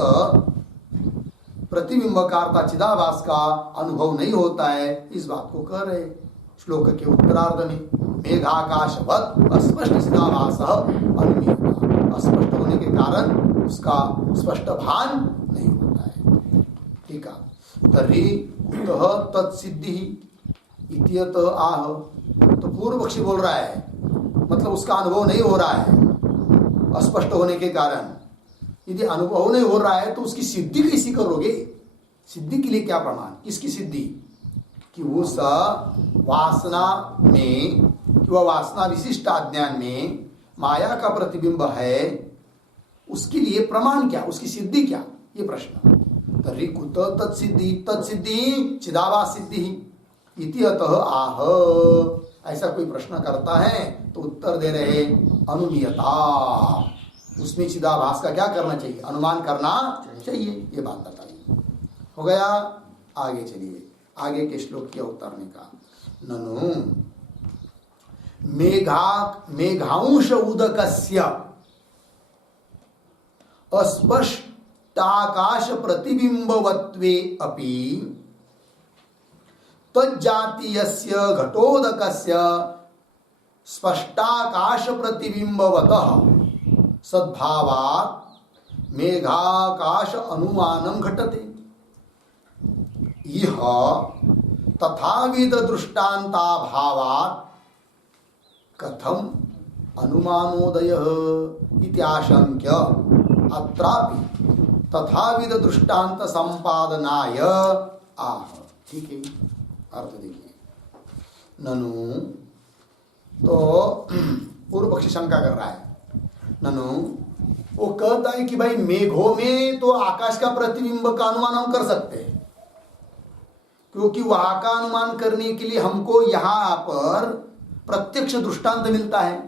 प्रतिबिंब का चिदाभास का अनुभव नहीं होता है, इस बात को कह रहे श्लोक के उत्तरार्ध में। मेघाकाशवत अस्पष्ट चिदाभास अनुमीयता, अस्पष्ट होने के कारण उसका स्पष्ट भान नहीं होता है। ठीक है, तर्हि कुतः तत्सिद्धि इत्यत आह, तो पूर्व पक्षी बोल रहा है मतलब उसका अनुभव नहीं हो रहा है अस्पष्ट होने के कारण। यदि अनुभव नहीं हो रहा है तो उसकी सिद्धि कैसी करोगे, सिद्धि के लिए क्या प्रमाण, किसकी सिद्धि, कि उस वासना में कि वह वासना विशिष्ट अज्ञान में माया का प्रतिबिंब है, उसके लिए प्रमाण क्या, उसकी सिद्धि क्या, ये प्रश्न। तर्हि कुत तत्सिद्धि, तत्सिद्धि चिदाभास सिद्धि इति अतः आह, ऐसा कोई प्रश्न करता है तो उत्तर दे रहे अनुमीयता, उसमें चिदाभास का क्या करना चाहिए, अनुमान करना चाहिए, ये बात बताइए। हो गया, आगे चलिए, आगे के श्लोक के उतरने का। ननु मेघांश उदकस्य अस्पष्टाकाश प्रतिबिंबवत्वे अपि तज्जातीयस्य घटोदकस्य स्पष्टाकाश प्रतिबिंबवतः सद्भावात् मेघाकाश अनुमानं घटते। इह तथाविध दृष्टान्ताभावात् कथम अनुमानोदयः इति आशंक्य अत्रापि तथाविध दृष्टान्त संपादनाय आह। ठीक है, अर्थ देखिए। ननु, तो पूर्व पक्षी शंका कर रहा है, ननु वो कहता है कि भाई मेघों में तो आकाश का प्रतिबिंब का अनुमान हम कर सकते हैं, क्योंकि वहां का अनुमान करने के लिए हमको यहां पर प्रत्यक्ष दृष्टांत मिलता है,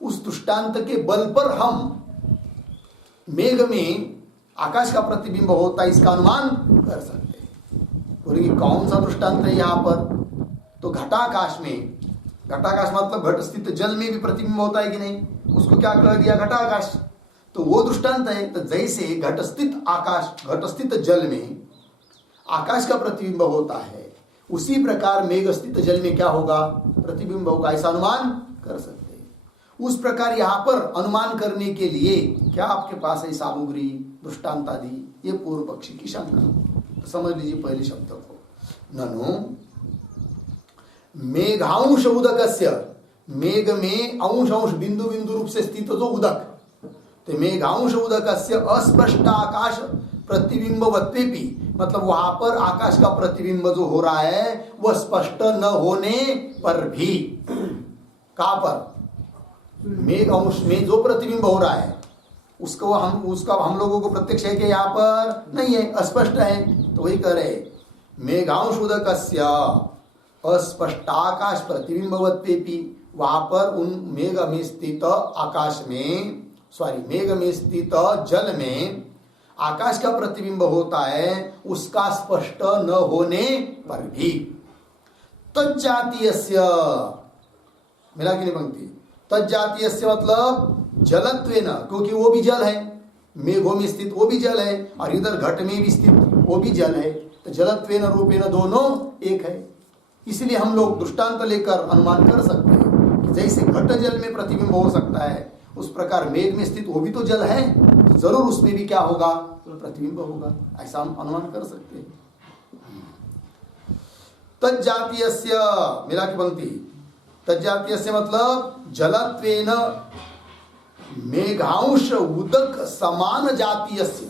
उस दृष्टांत के बल पर हम मेघ में आकाश का प्रतिबिंब होता है इसका अनुमान कर सकते हैं। बोले कौन सा दृष्टांत है यहाँ पर, तो घटाकाश में, घटाकाश मतलब घट स्थित जल में भी प्रतिबिंब होता है कि नहीं, उसको क्या कह दिया, घटाकाश, तो वो दृष्टांत है। तो जैसे घट स्थित आकाश, घट स्थित जल में आकाश का प्रतिबिंब होता है, उसी प्रकार मेघ स्थित जल में क्या होगा, प्रतिबिंब होगा, ऐसा अनुमान कर सकते हैं। उस प्रकार यहाँ पर अनुमान करने के लिए क्या आपके पास है सामग्री, दृष्टांत आदि, ये पूर्व पक्षी की शंका। तो समझ लीजिए पहले शब्द को, ननु मेघांश उदकस्य, मेघ में अंश अंश बिंदु बिंदु रूप से स्थित जो उदक, तो मेघांश उदकस्य अस्पष्ट आकाश प्रतिबिंबवत्वेपि, मतलब वहां पर आकाश का प्रतिबिंब जो हो रहा है वह स्पष्ट न होने पर भी, कहां पर, मेघ अंश में जो प्रतिबिंब हो रहा है उसका हम लोगों को प्रत्यक्ष है कि यहाँ पर नहीं है, अस्पष्ट है। तो वही कह रहे मेघांश उदकस्य अस्पष्टाकाश प्रतिबिंबवत्वेपि, वहां पर उन मेघ में स्थित आकाश में, मेघ में स्थित जल में आकाश का प्रतिबिंब होता है, उसका स्पष्ट न होने पर भी तज्जातीयस्य, मिला कि नहीं पंक्ति, तज्जातीयस्य मतलब जलत्वेन, क्योंकि वो भी जल है, मेघों में स्थित वो भी जल है और इधर घट में भी स्थित वो भी जल है, तो जलत्वेन रूपेण दोनों एक है। इसलिए हम लोग दृष्टांत लेकर अनुमान कर सकते हैं कि जैसे घट जल में प्रतिबिंब हो सकता है, उस प्रकार मेघ में स्थित वो भी तो जल है, तो जरूर उसमें भी क्या होगा, प्रतिबिंब होगा, ऐसा हम अनुमान कर सकते हैं। तज्जातीयस्य, मिला की पंक्ति, तज्जातीयस्य मतलब जलत्वेन मेघांश उदक समान जातीयस्य,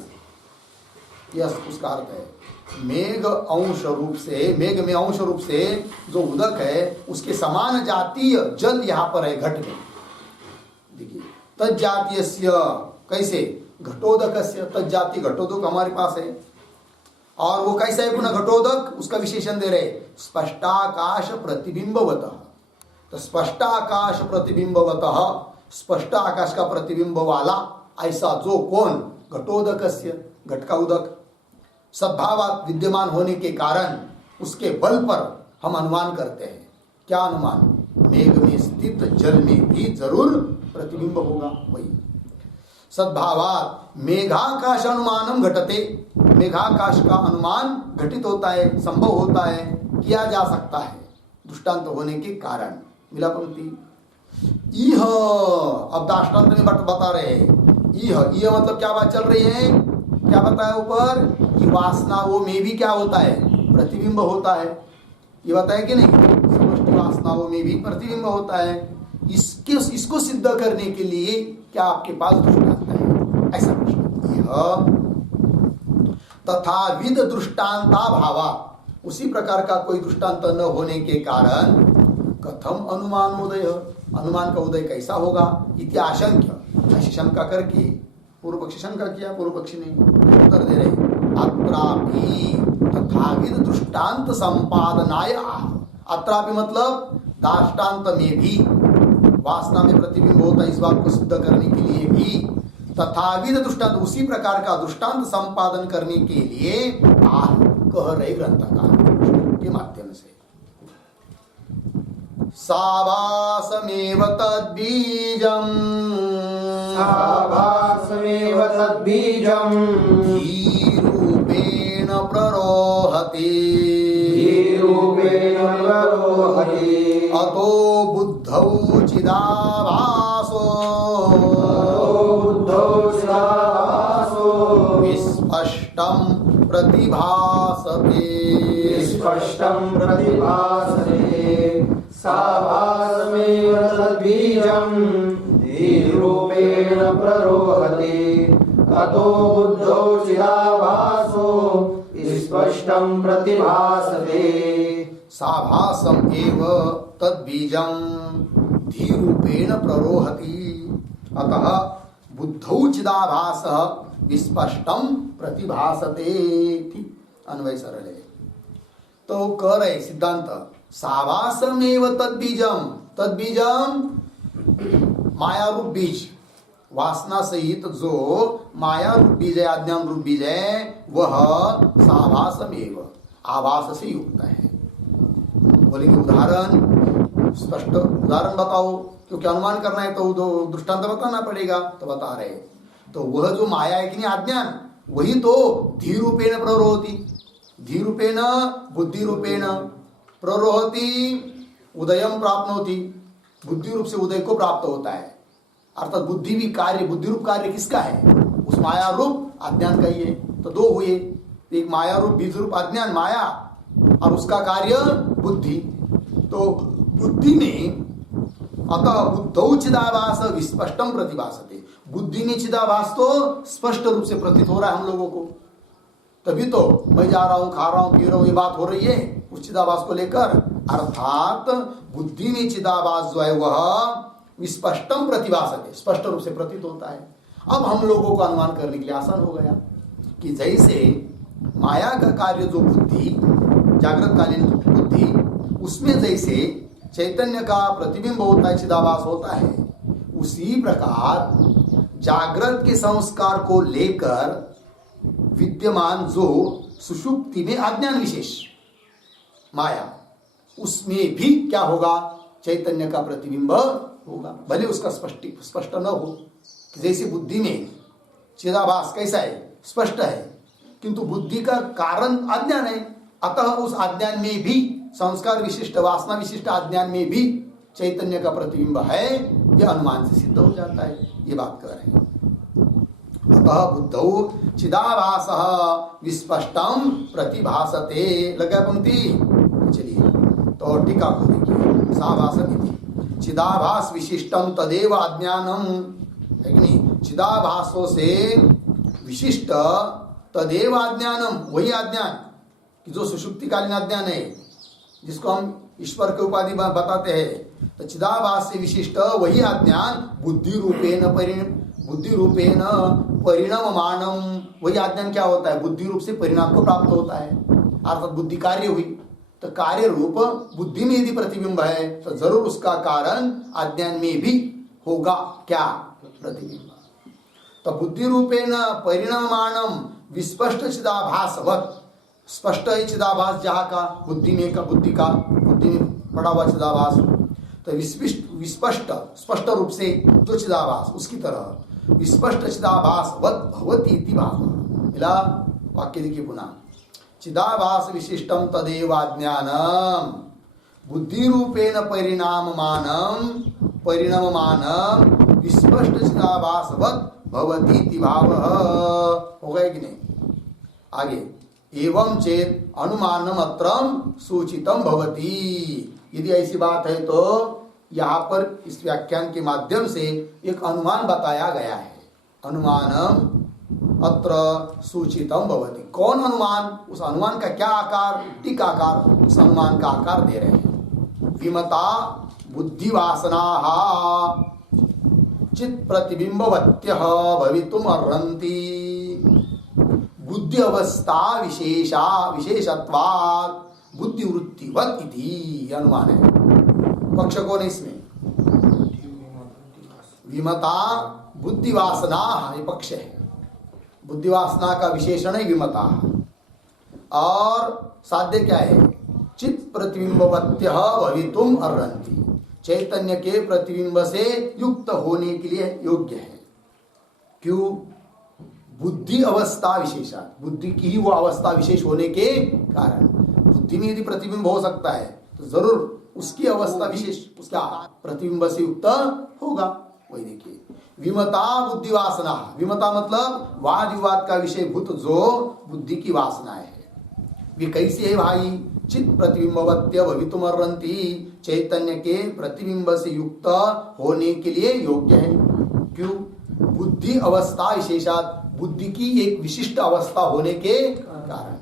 यह उसका अर्थ है। मेघ अंश रूप से, मेघ में अंश रूप से जो उदक है उसके समान जातीय जल यहाँ पर है घट में। देखिए तज्जातीयस्य कैसे, घटोदकस्य, तज्जाति घटोदक हमारे पास है, और वो कैसा है पुनः घटोदक, उसका विशेषण दे रहे स्पष्टाकाश प्रतिबिंबवतः। तो स्पष्टाकाश प्रतिबिंबवतः, स्पष्ट आकाश का प्रतिबिंब वाला ऐसा जो कौन, घटोदकस्य, घट का उदक सद्भावात विद्यमान होने के कारण उसके बल पर हम अनुमान करते हैं। क्या अनुमान, मेघ में स्थित जल में भी जरूर प्रतिबिंब होगा। वही सद्भावात मेघाकाश अनुमानम घटते, मेघाकाश का अनुमान घटित होता है, संभव होता है, किया जा सकता है दृष्टांत होने के कारण। मिला पंक्ति, इह, अब दृष्टांत में बता रहे हैं, इह मतलब क्या बात चल रही है, क्या बताया ऊपर कि वासना वो में भी क्या होता है, प्रतिबिंब होता है, ये बताया कि नहीं, समष्टि वासनाओं में भी प्रतिबिंब होता है। इसको सिद्ध करने के लिए क्या आपके पास दृष्टांत है, ऐसा प्रश्न। तथा विद दृष्टांता भावा, उसी प्रकार का कोई दृष्टांत न होने के कारण कथम अनुमानोदय, अनुमान का उदय कैसा होगा, इति आशंक्य, ऐसी शंका करके पूर्व पक्षी शंका किया, पूर्व पक्षी ने उत्तर दे रहे अत्रापि तथाविद दृष्टांत संपादनाय आह। अत्रापि मतलब दृष्टांत में भी वासना में प्रतिबिंब होता है, इस बात को सिद्ध करने के लिए भी तथाविद दृष्टांत, उसी प्रकार का दृष्टांत संपादन करने के लिए आह कह रहे ग्रंथकार के माध्यम से। सावासमेव तद्बीजम्, सावासमेव तद्बीजम् धीरूपेण प्ररोहति, धीरूपेण प्ररोहति अतो बुद्धौ चिदाभासो, अतो बुद्धौ चिदाभासो विस्पष्टं प्रतिभासते, स्पष्टं प्रतिभासते। सावासमेव तद्बीजं धीरूपेण प्ररोहति, अतो बुद्धौ चिदाभासो स्पष्टं प्रतिभासते। साभासम एव तद्बीजं धीरूपेण प्ररोहति, अतः बुद्धौ चिदाभासः विस्पष्टं प्रतिभासते। अन्वय सरल है। तो कह रहे सिद्धांत साभासमेव तद्बीजम, तद्बीजम माया रूप बीज, वासना सहित जो माया रूप बीज है, अज्ञान रूप बीज है, वह साभासमेव आभास से युक्त है। बोलेंगे उदाहरण, स्पष्ट उदाहरण बताओ, क्योंकि अनुमान करना है तो दृष्टांत बताना पड़ेगा, तो बता रहे। तो वह जो माया है कि नहीं अज्ञान, वही तो धीरूपेण प्ररोहति, धीरूपेण बुद्धि रूपेण प्ररोहति उदयम प्राप्नोति, बुद्धि रूप से उदय को प्राप्त होता है। अर्थात बुद्धि भी कार्य, बुद्धि रूप कार्य किसका है, उस माया रूप अज्ञान का ही है। तो दो हुए, एक माया रूप बीज रूप अज्ञान माया, और उसका कार्य बुद्धि। तो बुद्धि में अतः बुद्धौ चिदाभास विस्पष्टम प्रतिभासते, बुद्धि में चिदाभास तो स्पष्ट रूप से प्रतीत हो रहा है हम लोगों को। तभी तो मैं जा रहा हूं, खा रहा हूं, पी रहा हूं, ये बात हो रही है उस चिदाभास को लेकर। अर्थात बुद्धि में चिदाभास जो है वह विस्पष्टम प्रतिभासते, स्पष्ट रूप से प्रतीत होता है। अब हम लोगों को अनुमान करने के लिए आसान हो गया कि जैसे माया का कार्य जो बुद्धि, जागृत कालीन बुद्धि, उसमें जैसे चैतन्य का प्रतिबिंब होता है, चिदाभास होता है, उसी प्रकार जागृत के संस्कार को लेकर विद्यमान जो सुषुप्ति में अज्ञान विशेष माया, उसमें भी क्या होगा, चैतन्य का प्रतिबिंब होगा, भले उसका स्पष्ट न हो, जैसे बुद्धि में चिदाभास कैसा है, स्पष्ट है, किंतु बुद्धि का कारण अज्ञान है, अतः उस अज्ञान में भी, संस्कार विशिष्ट वासना विशिष्ट अज्ञान में भी चैतन्य का प्रतिबिंब है, यह अनुमान से सिद्ध हो जाता है। ये बात कर रहे हैं। अतः बुद्धौ चिदाभासः विस्पष्टम प्रतिभासते। लगा पंक्ति? चलिए तो टीका को देखिए। साभासमिति चिदाभास विशिष्टम तदेव अज्ञानम, है कि नहीं? चिदाभासों से विशिष्ट तदेव अज्ञानम, वही अज्ञान कि जो सुषुप्तिकालीन अज्ञान है, जिसको हम ईश्वर के उपाधि बताते हैं। तो चिदाभास से विशिष्ट वही अज्ञान बुद्धि रूपेण परिणाममानम, वही अज्ञान क्या होता है? बुद्धि रूप से परिणाम को प्राप्त होता है, अर्थात बुद्धि कार्य हुई तो कार्य रूप बुद्धि में यदि प्रतिबिंब है तो जरूर उसका कारण अज्ञान में भी होगा। क्या? प्रतिबिंब। तो बुद्धि रूपेण परिणाममानम विस्पष्ट चिदाभासवत, स्पष्ट है चिदाभास जहाँ का बुद्धि में पड़ा हुआ चिदाभास, तो विस्पष्ट स्पष्ट रूप से जो चिदाभास उसकी तरह विस्पष्ट चिदाभासवत भवति इति भाव। मिला? वाक्य देखिए पुनः। चिदाभास विशिष्टम तदेवाज्ञानम बुद्धि रूपेण परिणाममानम विस्पष्ट चिदाभासवत भवति इति भाव। हो गया कि नहीं? आगे एवं चेत अनुमानम अत्रम सूचितम भवति। यदि ऐसी बात है तो यहाँ पर इस व्याख्यान के माध्यम से एक अनुमान बताया गया है। अनुमानम अत्र सूचितम भवति। कौन अनुमान? उस अनुमान का क्या आकार? टीकाकार उस अनुमान का आकार दे रहे हैं। विमता बुद्धिवासनाः चित् प्रतिबिंबवत्यः भवितुम अर्हन्ति बुद्धि अवस्था विशेषत्वात् बुद्धि वृत्तिवत इति अनुमान है। पक्ष कौन है इसमें? विमता बुद्धिवासना, ये पक्ष है। बुद्धिवासना का विशेषण है विमता, और साध्य क्या है? चित्त प्रतिबिंबवत्य भवितुम अर्हन्ति, चैतन्य के प्रतिबिंब से युक्त होने के लिए योग्य है। क्यों? बुद्धि अवस्था विशेषा, बुद्धि की ही वो अवस्था विशेष होने के कारण बुद्धि में यदि प्रतिबिंब हो सकता है तो जरूर उसकी अवस्था विशेष उसका प्रतिबिंब से युक्त होगा। वही देखिए, विमता बुद्धिवासना। विमता मतलब वाद विवाद का विषय भूत जो बुद्धि की वासना है, वे कैसी है भाई? चित्त प्रतिबिंबवत्य भवितुम अर्हन्ति, चैतन्य के प्रतिबिंब से युक्त होने के लिए योग्य है। क्यों? बुद्धि अवस्था विशेषात, बुद्धि की एक विशिष्ट अवस्था होने के कारण।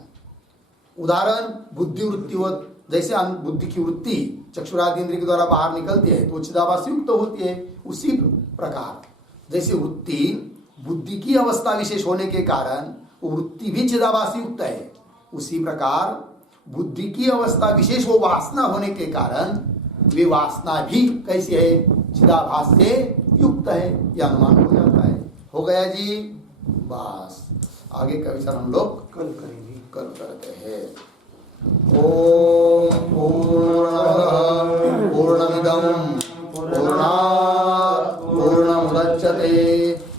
उदाहरण बुद्धि वृत्तिवत, जैसे बुद्धि की वृत्ति चक्षुरादि इंद्रिय के द्वारा बाहर निकलती है तो चिदाभास युक्त होती है, उसी प्रकार जैसे वृत्ति बुद्धि की अवस्था विशेष होने के कारण वो वृत्ति भी चिदाभास युक्त है, उसी प्रकार बुद्धि की अवस्था विशेष वो वासना होने के कारण वे वासना भी कैसी है? चिदाभास से युक्त है। यह अनुमान हो जाता है। हो गया जी? बस आगे का विचार हम लोग कल करेंगे, कल करते हैं। ओम पूर्णमिदं पूर्णात् पूर्णमुदच्यते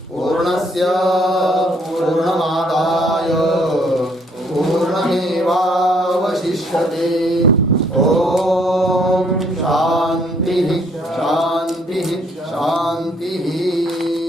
पूर्णस्य पूर्णमादाय पूर्णमेवावशिष्यते। ओम